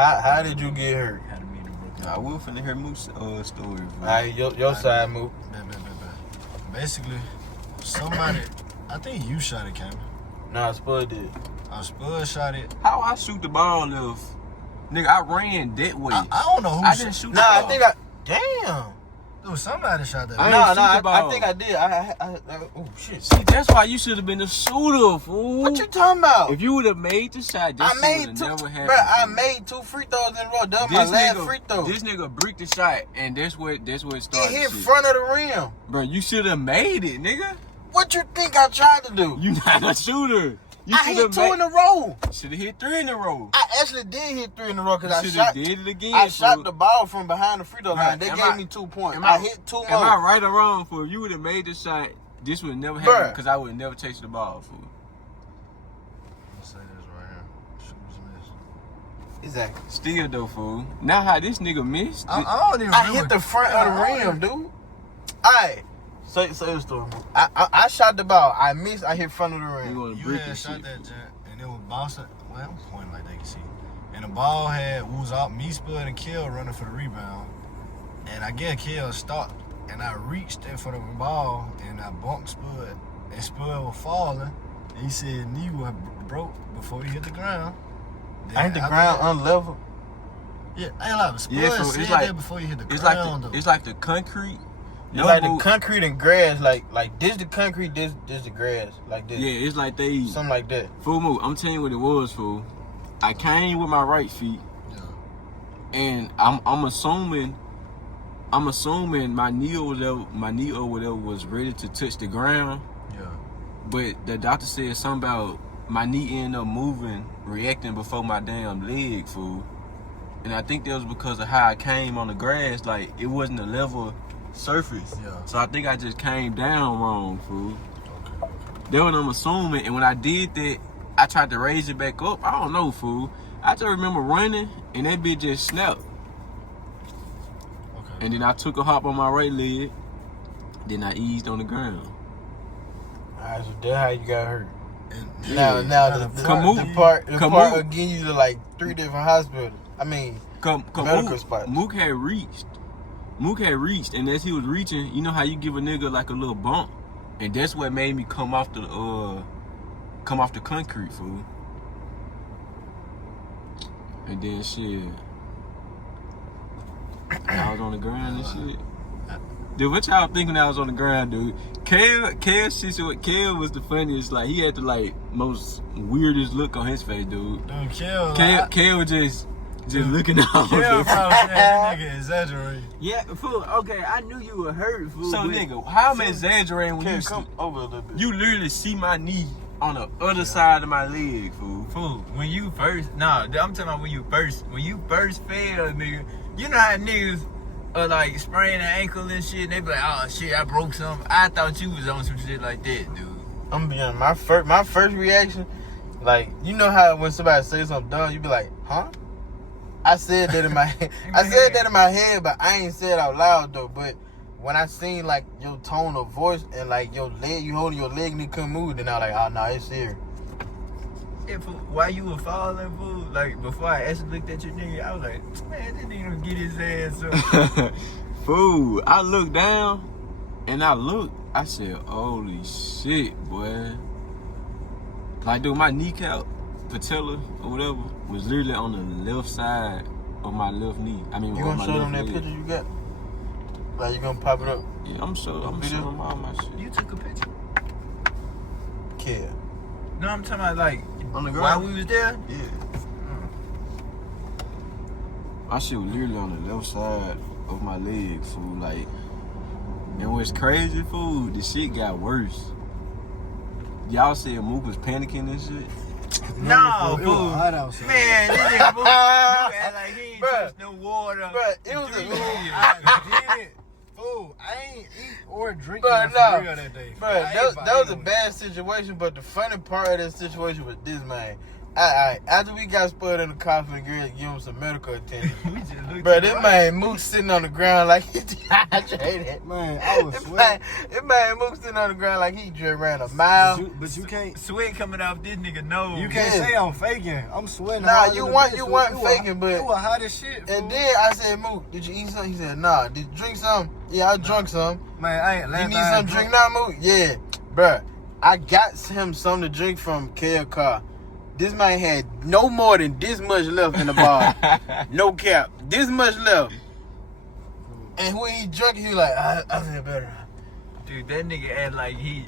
How did you get hurt? I will finna hear Mook's story. Alright, your side, Mook. Basically, somebody, I think you shot it, Cameron. Nah, Spud did. Spud shot it. How I shoot the ball if, nigga, I ran that way. I don't know who I didn't shoot the ball. I think damn. Dude, somebody shot that. I think I did. Oh shit. See, that's why you should have been the shooter, fool. What you talking about? If you would have made the shot, this shit would have never happened. Bro, I made 2 free throws in a row. That was my last free throw. This nigga break the shot, and that's what it started. It hit front of the rim. Bro, you should have made it, nigga. What you think I tried to do? You not a shooter. I hit 2 in a row. Should have hit 3 in a row. I actually did hit 3 in a row because I did it again. I shot the ball from behind the free throw line. They gave me 2 points. I hit 2 more. Am I right or wrong, fool? If you would have made the shot, this would have never happened because I would have never chased the ball, fool. Let's say this right here. Shooters miss. Exactly. Still though, fool. Now how this nigga missed? I don't even remember. I hit the front of the rim, dude. Alright. Say the story. I shot the ball. I missed. I hit front of the rim. You had shot that jet, and it was bouncing. Well, it was pointing like they can see. And the ball was out. Me, Spud, and Kill running for the rebound. And I get Kill stopped. And I reached in for the ball, and I bumped Spud. And Spud was falling. And he said knee was broke before he hit the ground. Then I hit the ground unlevel. Yeah, I ain't like Spud said that before he hit the ground. It's like the concrete. It's like the concrete and grass, like this the concrete, this the grass, like this. Yeah, it's like they something like that. Fool move. I'm telling you what it was, fool. I came with my right feet, and I'm assuming my knee or whatever was ready to touch the ground. Yeah. But the doctor said something about my knee ended up moving, reacting before my damn leg, fool. And I think that was because of how I came on the grass, like it wasn't a level surface. Yeah. So I think I just came down wrong, fool. Okay. That's what I'm assuming. And when I did that, I tried to raise it back up. I don't know, fool. I just remember running and that bitch just snapped. Okay. And then I took a hop on my right leg. Then I eased on the ground. Alright, so that's how you got hurt. And now the part will get you to like 3 different hospitals. I mean, medical spots. Mook had reached, and as he was reaching, you know how you give a nigga like a little bump, and that's what made me come off the concrete, fool. And then shit, I was on the ground and shit. Dude, what y'all think when I was on the ground, dude? Kale was the funniest. Like, he had the like most weirdest look on his face, dude. Dude, Kale was just looking out. Kale probably said that nigga exaggerating. Yeah, fool. Okay, I knew you were hurt, fool. So, nigga, how am I exaggerating when you come over a little bit? You literally see my knee on the other side of my leg, fool. Fool, when you first, I'm talking about when you first fell, nigga. You know how niggas like spraying an ankle and shit, and they be like, oh shit, I broke something. I thought you was on some shit like that, dude. I'm being honest, my first reaction, like, you know how when somebody says something dumb, you be like, huh? I said that in my head, but I ain't said it out loud though. But when I seen like your tone of voice and like your leg, you holding your leg and you couldn't move, then I was like, oh no, it's serious. Yeah, fool, while you were falling, fool, like before I actually looked at your nigga, I was like, man, this nigga gonna get his ass up. Fool, I looked down and I said, holy shit, boy. Like, dude, my kneecap, patella or whatever, was literally on the left side of my left knee. I mean, you gonna show them that picture you got? Like, you gonna pop it up? Yeah, I'm showing them all my shit. You took a picture? Yeah. No, I'm talking about like on the ground while we was there. Yeah. My shit was literally on the left side of my leg, fool. Like, and what's crazy, fool? The shit got worse. Y'all said Mook was panicking and shit. No, fool. It was hot outside. Man, this nigga Mook act like he ain't touched no water. Bruh, it was I did it. Fool, I ain't eat or drink for real that day. That was a bad situation, but the funny part of that situation was this, man. After we got Spud in the coffin, and give him some medical attention. We just looked Bro, to the this right. man Mook sitting on the ground like he dehydrated. Man, I was sweating. This man Mook sitting on the ground like he just ran a mile. But you can't. Sweat coming off this nigga nose. You can't Yeah. say I'm faking. I'm sweating. Nah, harder you than weren't- this, you fool. weren't It was- faking, but- it was hot as shit. Fool. And then I said, Mook, did you eat something? He said, nah. Did you drink something? Yeah, I drunk some. Man, I ain't You last need time some drink now, Mook? Yeah. Bruh, I got him something to drink from KKAIMON. This man had no more than this much left in the bar. No cap. This much left. And when he drunk, he was like, I feel better. Dude, that nigga act like he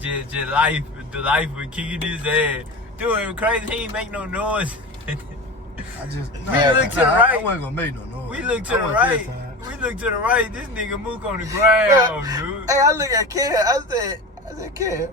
just the life was kicking his ass. Dude, it was crazy. He ain't make no noise. I just. We look to the I right. wasn't gonna make no noise. We look to I the wasn't right. that time. We look to the right. This nigga Mook on the ground, dude. Hey, I look at Ken. I said, Ken.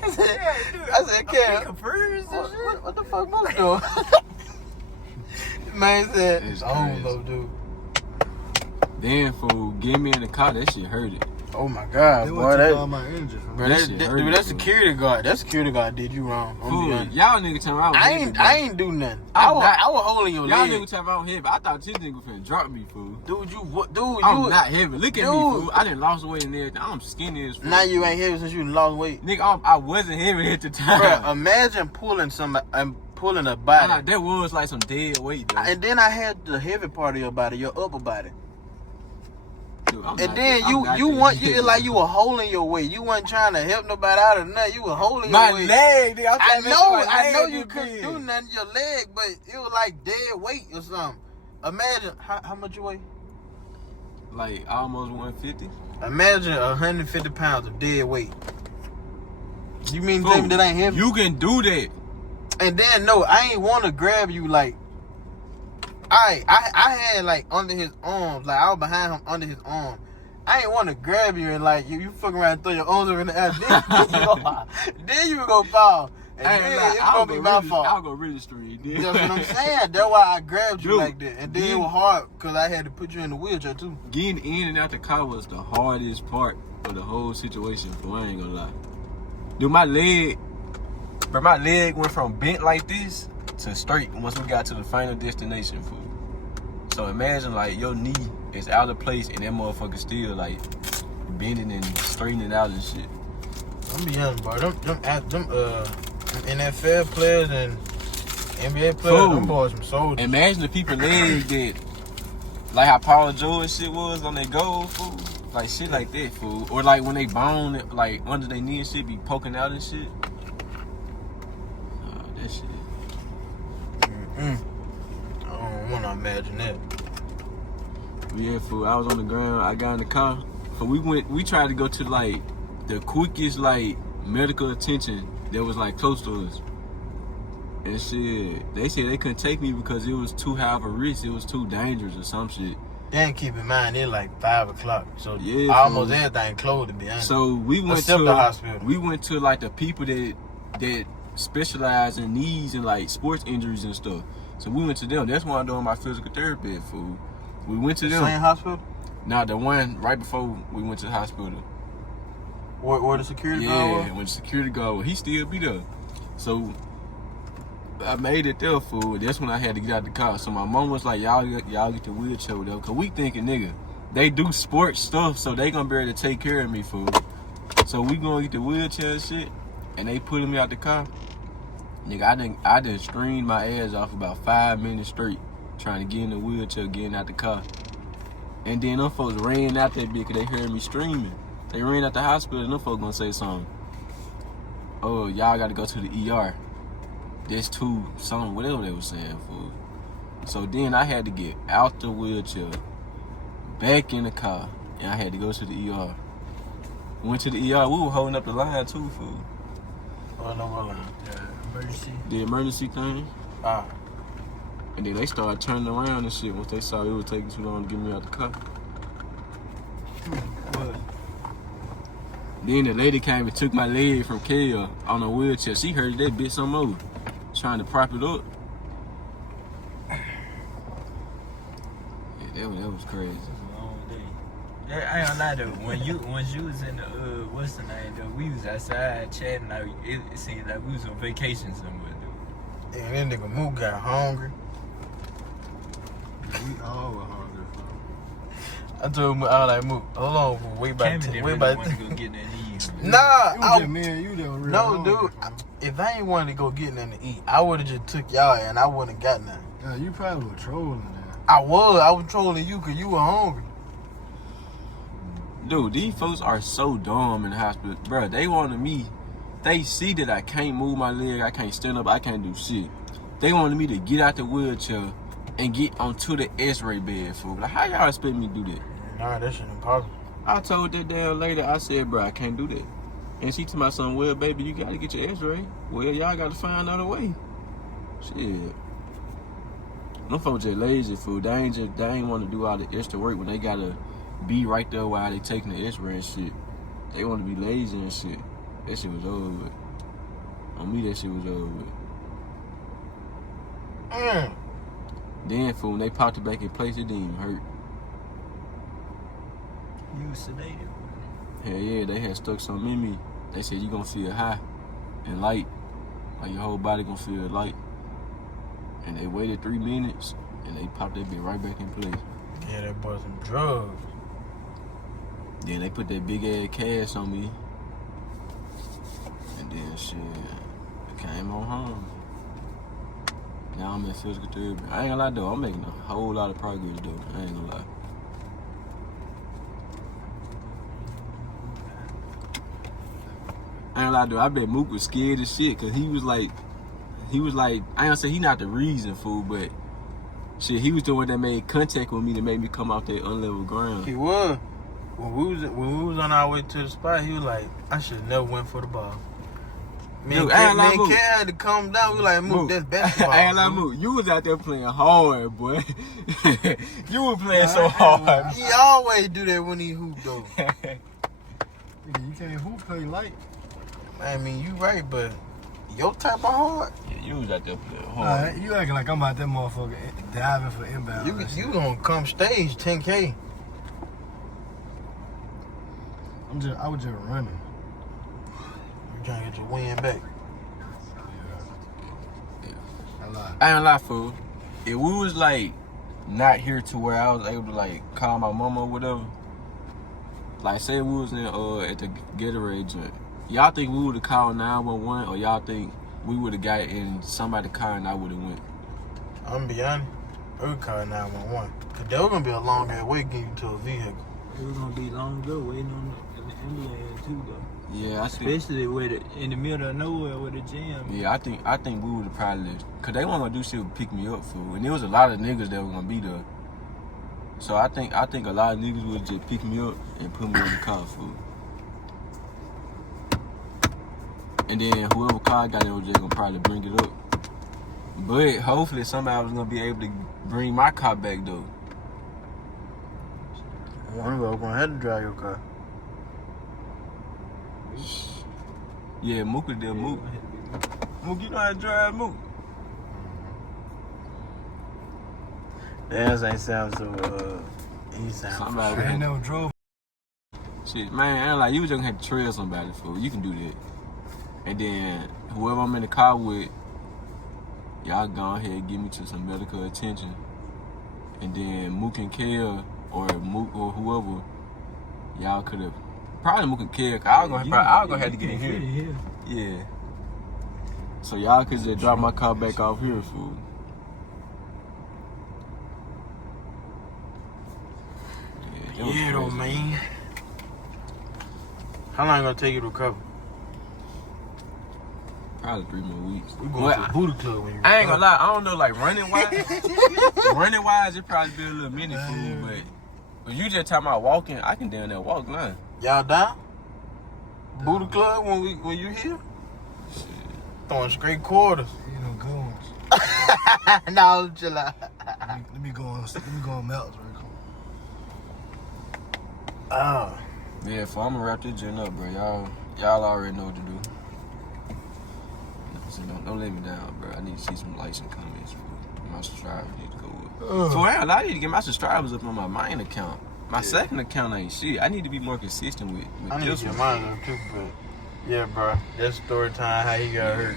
I said, Ken. Confused and shit. What the fuck Mook doing? Man said, It's I don't crazy. know, dude. Then fool, get me in the car. That shit hurt it. Oh my God, They boy. went to all That, my energy. fool. bro, That that, shit that, hurt dude, me, that fool. security guard. That security guard did you wrong. I'm Fool, be honest. y'all niggas turn around. I ain't do nothing. I'm not- I was holding your Y'all leg. niggas turn around heavy. I thought this nigga finna drop me, fool. Dude, I'm you not heavy. Look at me, Dude. fool. I done lost weight and everything. I'm skinny as fuck. now you ain't heavy since you lost weight. Nigga, I wasn't heavy at the time. Bro, imagine pulling somebody and pulling a Nah, body. that was like some dead weight, though. And then I had the heavy part of your body, your upper body. Dude, I'm And not then that- I'm not you that heavy. like you were holding your weight. You wasn't trying to help nobody out or nothing. You were holding My your weight. leg, nigga. I'm I trying to make sure my know leg you get couldn't big. do nothing to your leg, but it was like dead weight or something. Imagine how much you weigh? Like almost 150. Imagine 150 pounds of dead weight. You mean to Fool, tell me that ain't heavy? You can do that. And then no, I ain't want to grab you like. I had like under his arms, like I was behind him under his arm. I ain't want to grab you and like you fucking around and throw your arms over in the air. Then you gonna fall, and I then ain't lie, it's I'll gonna be go my really- fault. I'll go really straight. That's what I'm saying. That's why I grabbed you Dude, like that, and then it you- was hard because I had to put you in the wheelchair too. Getting in and out the car was the hardest part of the whole situation. Fool, I ain't gonna lie. Dude, my leg went from bent like this to straight once we got to the final destination, fool. So imagine like your knee is out of place and that motherfucker still like bending and straightening out and shit. I'm be honest, bro. Them NFL players and NBA players, Fool. them boys some soldiers. Imagine the people legs that like how Paul George shit was on their goal, fool. Like shit like that, fool. Or like when they bone like under their knee and shit be poking out and shit. That shit. I don't want to imagine that. But yeah, fool. I was on the ground. I got in the car. So we tried to go to like the quickest like medical attention that was like close to us. And shit, they said they couldn't take me because it was too high of a risk. It was too dangerous or some shit. Then keep in mind, it's like 5 o'clock. So Yeah, almost fool. everything closed, to be honest. So we went Except to the hospital. We went to like the people that specialize in knees and like sports injuries and stuff. So we went to them. That's why I'm doing my physical therapy at, fool. We went to them. Same hospital? Nah, the one right before we went to the hospital. Where the security guard was? Yeah, when the security guard, he still be there. So I made it there, fool. That's when I had to get out the car. So my mom was like, y'all get the wheelchair with them. Cause we thinking, nigga, they do sports stuff, so they gonna be able to take care of me, fool. So we gonna get the wheelchair and shit, and they putting me out the car. Nigga, I done streamed my ass off about 5 minutes straight trying to get in the wheelchair, getting out the car. And then them folks ran out that bitch 'cause they heard me screaming. They ran out the hospital and them folks gonna say something. Oh, y'all gotta go to the ER. That's too something, whatever they was saying, fool. So then I had to get out the wheelchair, back in the car, and I had to go to the ER. Went to the ER, we were holding up the line too, fool. Oh, no, hold on. Emergency. The emergency thing. Ah. And then they started turning around and shit once they saw it was taking too long to get me out the car. What? Then the lady came and took my leg from Kale on a wheelchair. She heard that bitch some more, trying to prop it up. Yeah, that was crazy. Long day. Yeah, I ain't gonna lie though. When you was in the what's the name though? We was outside chatting. Like it seemed like we was on vacation somewhere though. And that nigga Mook got hungry. We all were hungry. I told him, I was like, Mook, hold on, fool. Wait about Cameron 10. didn't Wait really about want to 10. go get nothing to eat. Nah, It was just me and you that were real no, hungry, dude. fool. If I ain't wanted to go get nothing to eat, I would have just took y'all and I wouldn't have got nothing. Yeah, you probably were trolling that. I was trolling you because you were hungry. Dude, these folks are so dumb in the hospital. Bro, they wanted me. They see that I can't move my leg, I can't stand up, I can't do shit. They wanted me to get out the wheelchair and get onto the x-ray bed, fool. Like, how y'all expect me to do that? Nah, that shit impossible. I told that damn lady, I said, bro, I can't do that. And she told my son, well, baby, you gotta get your x-ray. Well, y'all gotta find another way. Shit. Them folks just lazy, fool. They ain't want to do all the extra work when they gotta be right there while they taking the x-ray and shit. They want to be lazy and shit. That shit was over with. On me, that shit was over with. Then, fool, when they popped it back in place, it didn't even hurt. You was sedated. Hell yeah, they had stuck something in me. They said you gonna feel high and light. Like your whole body gonna feel light. And they waited 3 minutes and they popped that bit right back in place. Yeah, that boy some drugs. Then they put that big ass cast on me. And then shit, I came on home. Now I'm in physical therapy. I ain't gonna lie though, I'm making a whole lot of progress though. I ain't gonna lie. I ain't gonna lie though, I bet Mook was scared as shit cause he was like, I ain't gonna say he not the reason, fool, but shit, he was the one that made contact with me to make me come off that unlevel ground. He was. When we was on our way to the spot, he was like, I should have never went for the ball. Man, Dude, I ain't like Mook. Cat had to calm down. We like, Mook, that's basketball. I ain't like Mook. You was out there playing hard, boy. You was playing so hard. He always do that when he hoop, though. Nigga, you can't hoop play light. I mean, you right, but your type of hard, Yeah, you was out there playing hard. You acting like I'm out that motherfucker diving for inbound. you gonna come stage 10K. I was just running. You trying to get your win back. I lied. I ain't lie, fool. If we was like not here to where I was able to like call my mama or whatever, like say we was in at the Gatorade joint, y'all think we would have called 911 or y'all think we would have got in somebody's car and I would have went? I'm gonna be honest, we would call 911. Cause there was gonna be a long ass wait getting you to a vehicle. It was gonna be long ago waiting on the ambulance too, though. Yeah, I think. Especially with it in the middle of nowhere with a jam. Yeah, I think we would have probably, cause they weren't gonna do shit to pick me up, fool. And there was a lot of niggas that were gonna be there. So I think a lot of niggas would just pick me up and put me in the car, fool. And then whoever car got there was just gonna probably bring it up. But hopefully somebody was gonna be able to bring my car back though. One of us gonna have to drive your car. Yeah, Mook was there, Mook. Mook, you know how to drive, Mook. That ain't sound so, he sound Somebody I ain't never drove. Shit, man, I ain't like, you just gonna have to trail somebody, fool. You can do that. And then whoever I'm in the car with, y'all go ahead and give me to some medical attention. And then Mook and Kel, or Mook or whoever, y'all could have probably Mook and Kel. I was gonna have to get in here. Yeah. So y'all could just drop my car back off here, fool. Yeah, though, man. How long gonna take you to recover? Probably 3 more weeks. We going to the booty club when you I ain't gonna lie, I don't know, like running wise, it probably be a little mini food, but you just talking about walking, I can down there walk now. Y'all down? Booty club when you here? Shit. Throwing straight quarters. You know, good ones. No, chill out. Let me go on Melts real quick. Oh. Yeah, so I'm gonna wrap this joint up, bro. Y'all already know what to do. So don't let me down, bro. I need to see some likes and comments. Bro. My subscribers need to go up. So I need to get my subscribers up on my main account. My second account ain't shit. I need to be more consistent with I need to this get one. mine up too, but yeah, bro. That's story time. How he got hurt.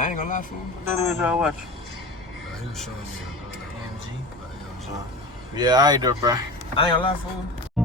I ain't gonna lie, fool. What that is y'all watching? He was showing me AMG. AMG. Yeah, alright though, bro. I ain't gonna lie, fool.